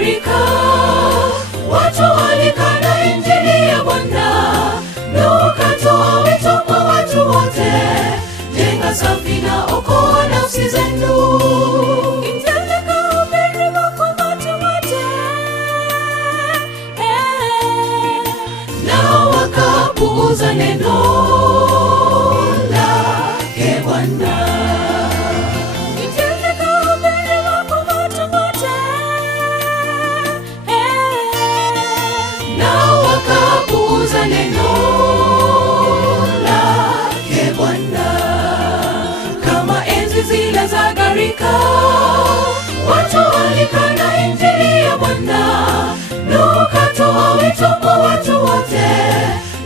gharika, watu walikana injili ya Bwana. Nuhu katoa wito kwa watu wote, jenga safina, okoa nafsi zenu. Nao wakapuuza neno lake Bwana. Nao wakapuuza neno lake Bwana. Kama enzi zile za gharika, watu walikana injili ya Bwana. Nuhu katoa wito kwa watu wote,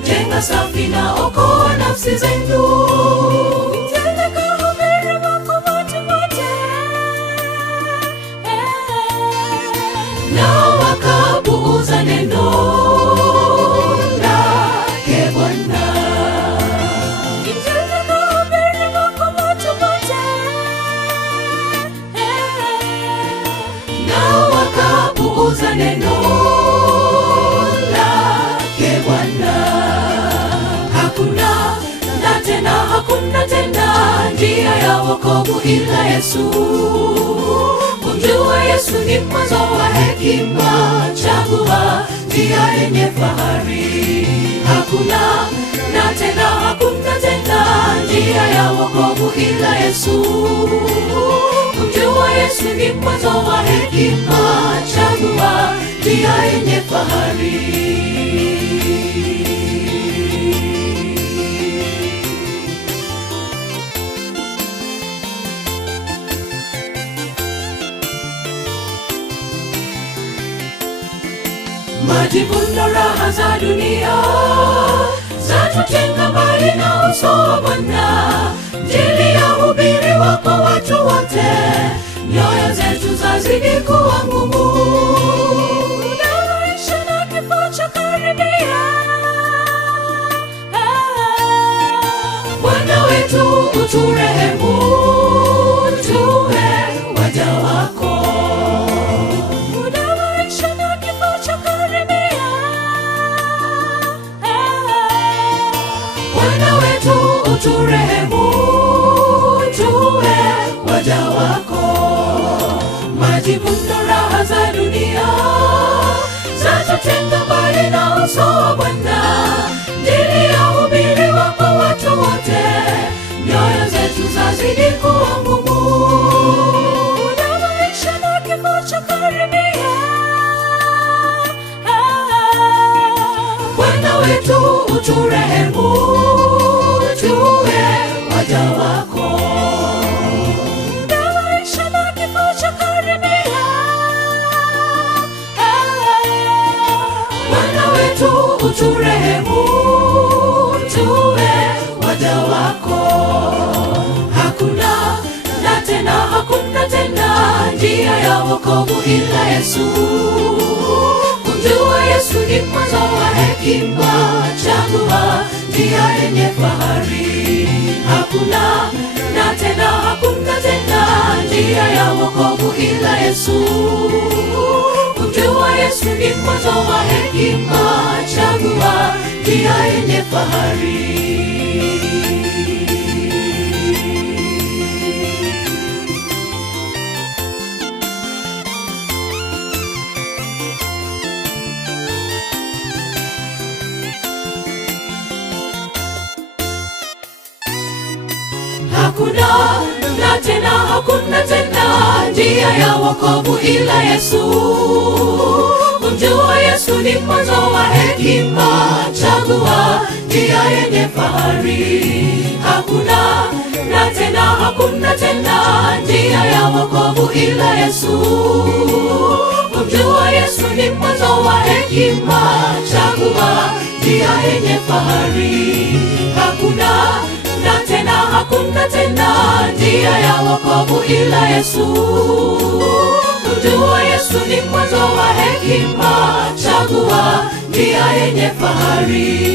jenga safina, okoa nafsi zenu. Nao wakapuuza neno lake Bwana. Nao wakapuuza neno lake Bwana. Hakuna tena njia ya wokovu ila Yesu. Kumjua Yesu ni mwanzo wa hekima, chagua njia yenye fahari. Hakuna tena njia ya wokovu ila Yesu. Kumjua Yesu ni mwanzo wa hekima, chagua njia yenye fahari. Majivuno, raha za dunia zatutenga mbali na uso wa Bwana. Injili ya hubiri wako watu wote, nyoyo zetu zazidi kuwa ngumu. Maisha na kifo cha karibia, Bwana wetu uturehemu, tuwe waja wako. Bwana wetu uturehemu, tuwe waja wako. Majivuno, raha za dunia zatutenga mbali na uso wa Bwana. Injili ya hubiri wako watu wote, nyoyo zetu zazidi kuwa ngumu. Maisha na kifo cha karibia, Bwana wetu uturehemu, tuwe waja wako. Maisha na kifo cha karibia, Bwana wetu uturehemu, tuwe waja wako. Hakuna tena njia ya wokovu ila Yesu. Kumjua Yesu ni mwanzo wa hekima, chagua njia yenye fahari. Hakuna tena njia ya wokovu ila Yesu. Kumjua Yesu ni mwanzo wa hekima, chagua njia yenye fahari. Hakuna tena njia ya wokovu ila Yesu. Kumjua Yesu ni mwanzo wa hekima, chagua njia yenye fahari. Hakuna tena njia ya wokovu ila Yesu. Kumjua Yesu ni mwanzo wa hekima, chagua njia yenye fahari. Hakuna tena njia ya wokovu ila Yesu. Kumjua Yesu ni mwanzo wa hekima, chagua njia yenye fahari.